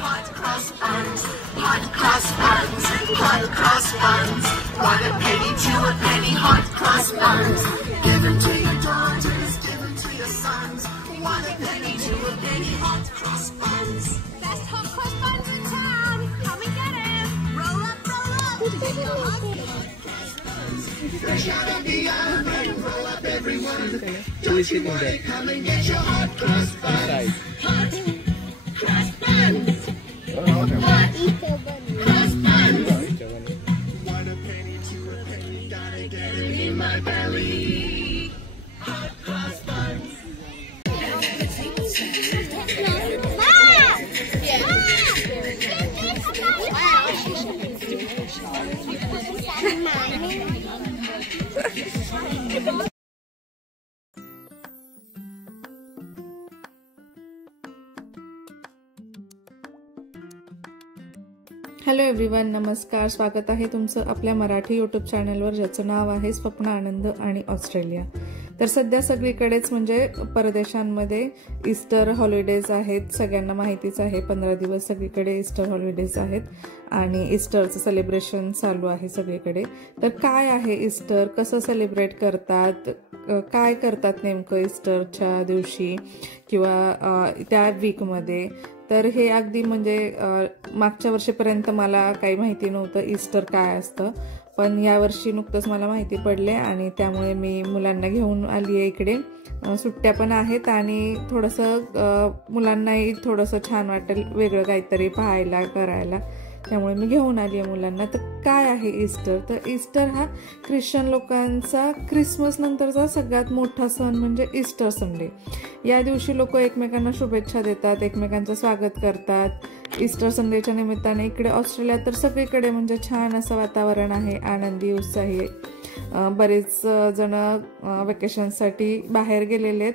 hot cross buns, hot cross buns, hot cross buns. 1 penny, 2 a penny, hot cross buns. Give them to your daughters, give them to your sons. 1 penny, 2 a penny, hot cross buns. Best hot cross buns in town. Come and get it. Roll up, roll up. Fresh out of the oven, roll up everyone. Don't you worry, come and get your hot cross buns. Hot cross buns. Hot cross buns. 1 a penny, 2 a penny, gotta get it in my belly. Hot cross buns. Hello everyone, नमस्कार. स्वागत आहे तुमचं आपल्या मराठी यूट्यूब चॅनलवर, ज्याचं नाव आहे स्वप्न आनंद आणि ऑस्ट्रेलिया. तर सध्या सगळीकडेच म्हणजे परदेशांमध्ये ईस्टर हॉलिडेज आहेत. सगळ्यांना माहितीच आहे, 15 दिवस सगळीकडे ईस्टर हॉलिडेज आहेत आणि ईस्टरचं सेलिब्रेशन चालू आहे सगळीकडे. तर काय आहे ईस्टर, कसं सेलिब्रेट करतात, काय करतात नेमकं ईस्टरच्या दिवशी किंवा त्या वीकमध्ये, तर हे अगदी म्हणजे मागच्या वर्षीपर्यंत मला काही माहिती नव्हतं ईस्टर काय असतं. पण यावर्षी नुकतंच मला माहिती पडले आणि त्यामुळे मी मुलांना घेऊन आली आहे इकडे. सुट्ट्या पण आहेत आणि थोडंसं मुलांनाही थोडंसं छान वाटेल, वेगळं काहीतरी पाहायला करायला, त्यामुळे मी घेऊन आली आहे मुलांना. तर काय आहे ईस्टर, तर ईस्टर हा ख्रिश्चन लोकांचा ख्रिसमस नंतरचा सगळ्यात मोठा सण म्हणजे ईस्टर संडे. या दिवशी लोक एकमेकांना शुभेच्छा देतात, एकमेकांचं स्वागत करतात. ईस्टर संडेच्या निमित्ताने इकडे ऑस्ट्रेलियात तर सगळीकडे म्हणजे छान असं वातावरण आहे, आनंदी उत्साही. बरेच जण वेकेशनसाठी बाहेर गेलेले आहेत.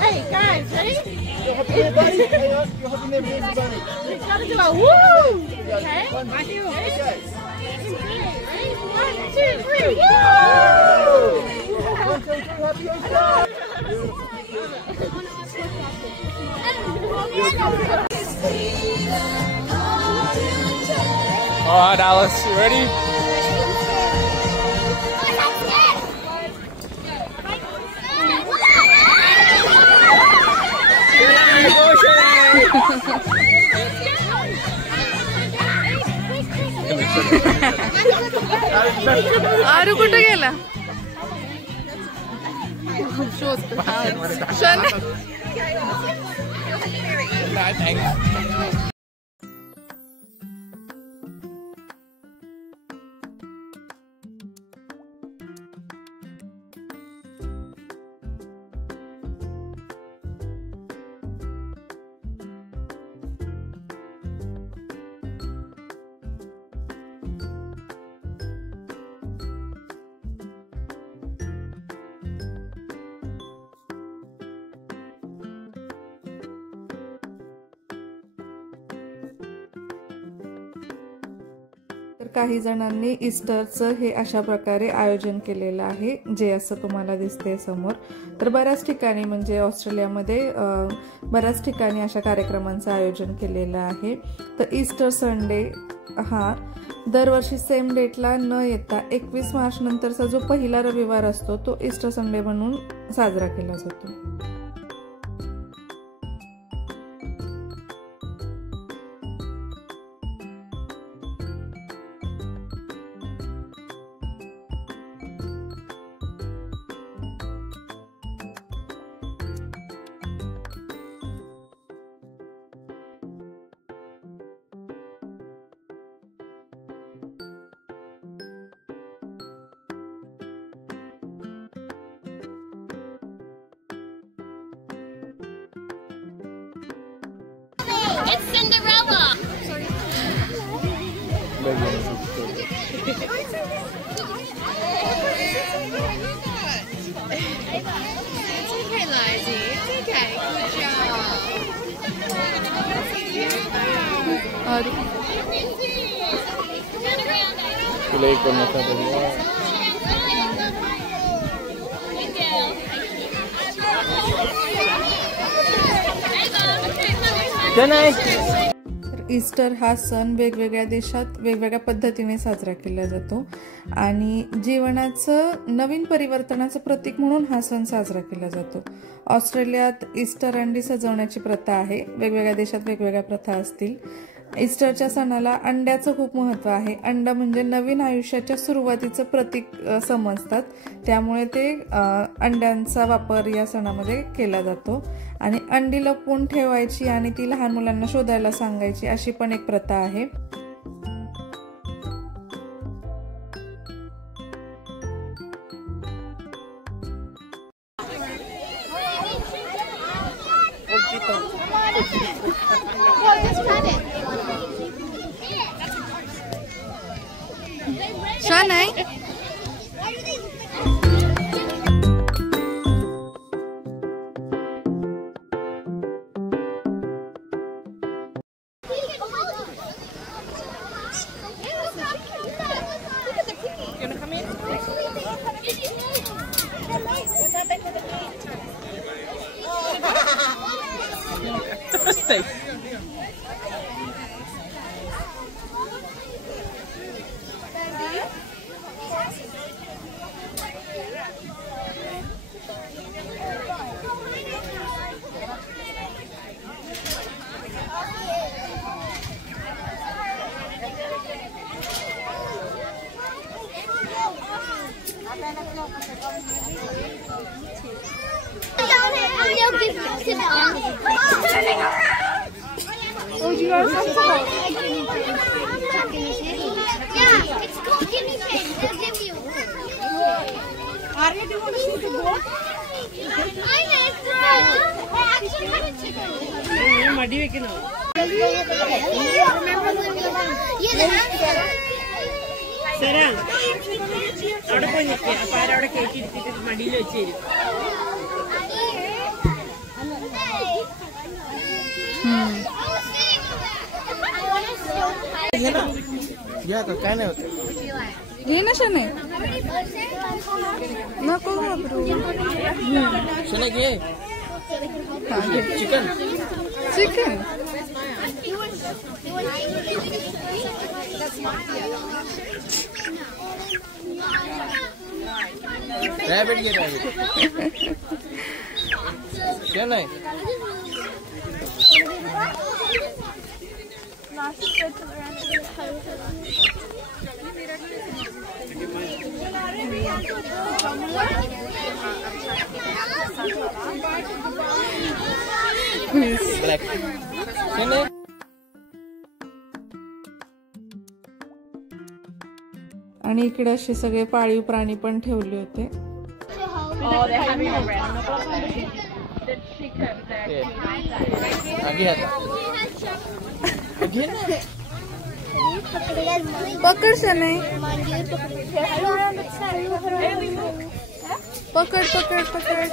Hey guys, ready? You're hopping there, buddy? Hey, you're hopping there, really, buddy. It's gotta do a woo! Okay, One, I do. okay. Ready? 1, 2, 3, woo! 1, 2, 3, happy Easter! All right, Alice, you ready? आरू कुठे गेला? Thanks. तर काही जणांनी ईस्टरचं हे अशा प्रकारे आयोजन केलेलं आहे, जे असं तुम्हाला दिसते समोर. तर बऱ्याच ठिकाणी म्हणजे ऑस्ट्रेलियामध्ये बऱ्याच ठिकाणी अशा कार्यक्रमांचं आयोजन केलेलं आहे. तर ईस्टर संडे हा दरवर्षी सेम डेटला न येता 21 मार्च नंतरचा जो पहिला रविवार असतो तो ईस्टर संडे म्हणून साजरा केला जातो. It's Cinderella! It's okay, Lizzie. It's okay. Good job. और तुला एक पण नका तरी. ईस्टर हा सण वेगवेगळ्या देशात वेगवेगळ्या पद्धतीने साजरा केला जातो आणि जीवनाचं नवीन परिवर्तनाचं प्रतीक म्हणून हा सण साजरा केला जातो. ऑस्ट्रेलियात ईस्टर अंडी सजवण्याची प्रथा आहे. वेगवेगळ्या देशात वेगवेगळ्या प्रथा असतील. ईस्टरच्या सणाला अंड्याचं खूप महत्त्व आहे. अंड म्हणजे नवीन आयुष्याच्या सुरुवातीचं प्रतीक समजतात, त्यामुळे ते अंड्यांचा वापर या सणामध्ये केला जातो. आणि अंडी लपवून ठेवायची आणि ती लहान मुलांना शोधायला सांगायची अशी पण एक प्रथा आहे. छान आहे. Oh, you are so sorry. Yeah, it's called guinea pig. They'll give you. Arya, do you want to see the goat? I actually had a chicken. Remember when we Sarah, അവിടെ പോയി നിൽക്കുക. അപ്പൊ ആരവിടെ കയറ്റിയിരുത്തിട്ട് മടിയിൽ വെച്ച് തരും. या तर काय नाही होत. घे ना शने. नको घाबरू. शने घे. Chicken chicken. रॅबिट घे. रॅबिट क्या नाही. ब्लॅक आणि इकडे असे सगळे पाळीव प्राणी पण ठेवले होते. पकड शने. पकड पकड पकड.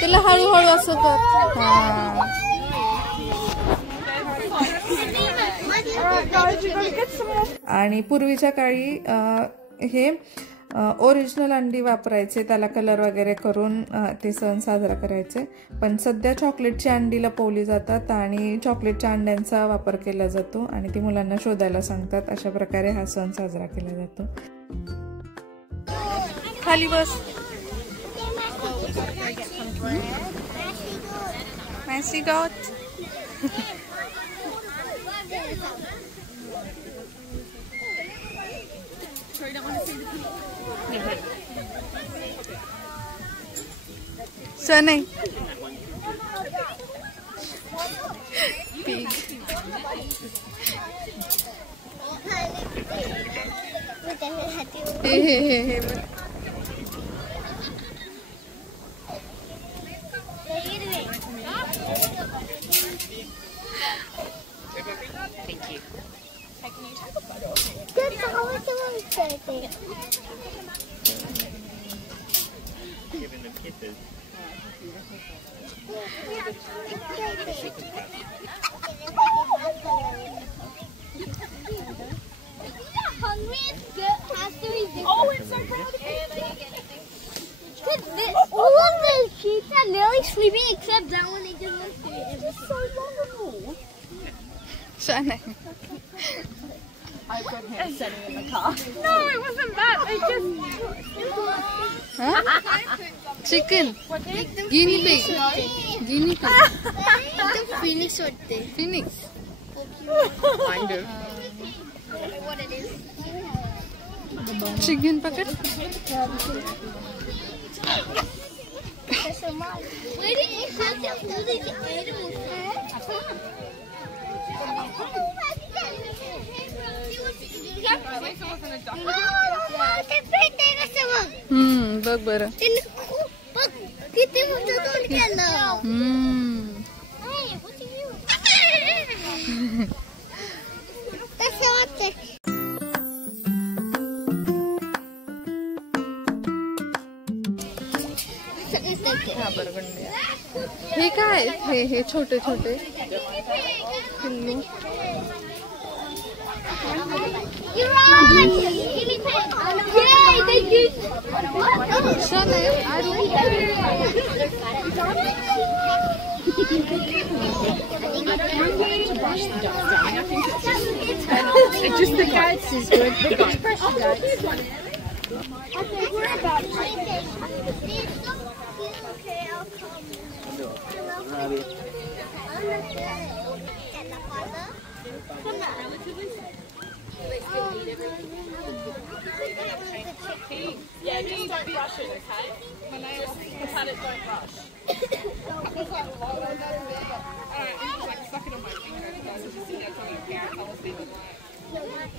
तिला हळूहळू असं कर. आणि पूर्वीच्या काळी हे ओरिजिनल अंडी वापरायचे, त्याला कलर वगैरे करून ते सण साजरा करायचे. पण सध्या चॉकलेटची अंडी लपवली जातात आणि चॉकलेटच्या अंड्यांचा वापर केला जातो आणि ती मुलांना शोधायला सांगतात. अशा प्रकारे हा सण साजरा केला जातो. खाली बस. Messi got. Sunny. Pig. Hey. Thank you. Can you take a photo? Good, how is it? Giving them kisses. Yeah. so lovable. छान आहे. No, it wasn't that. They just. Chicken, guinea pig, guinea pig, Phoenix वाटते. Phoenix. Kind of. What it is? Chicken पकड. Where did you have them do these animals? बघ बरं. किती मोठं तोंड केलं. कसं वाटतंय? हा बरोबर. हे काय हे छोटे छोटे पिल्लू. You're on! Yay! They did! छान आहे. Just the guts is good. The pressure guts. Okay, we're about to take it. Okay, I'll come. Yeah, just don't rush it, okay? When I cut it, don't rush. Alright, I'm just like stuck it on my finger because I was just sitting there telling your parents I was feeling like.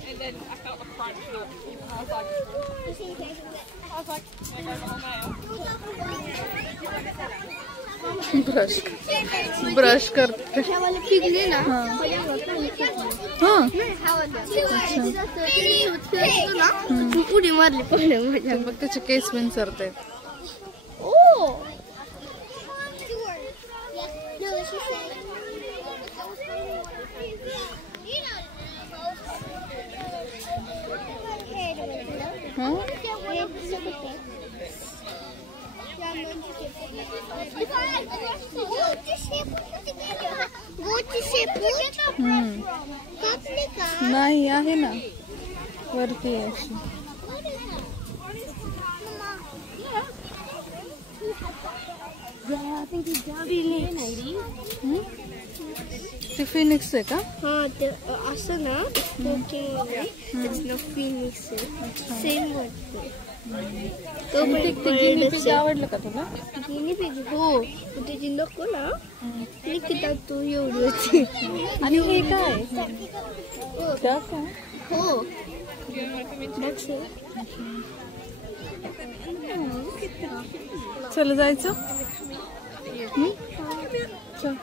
And then I felt the crunch and I was like, there goes the whole nail. Brush करते. पिघले ना. हा उडी मारली पहिल्या. बघ त्याचे केस विंचरते. नाही आहे ना वरती आहे अशी. ते फिनिक्स आहे का? हा ते असं ना फिनिक्स सेम वाटतं. गिनी आवडलं का तुला? हो त्याची नको ना निकिता तू एवढी होती. आणि हे काय का? हो चल जायचं. चल.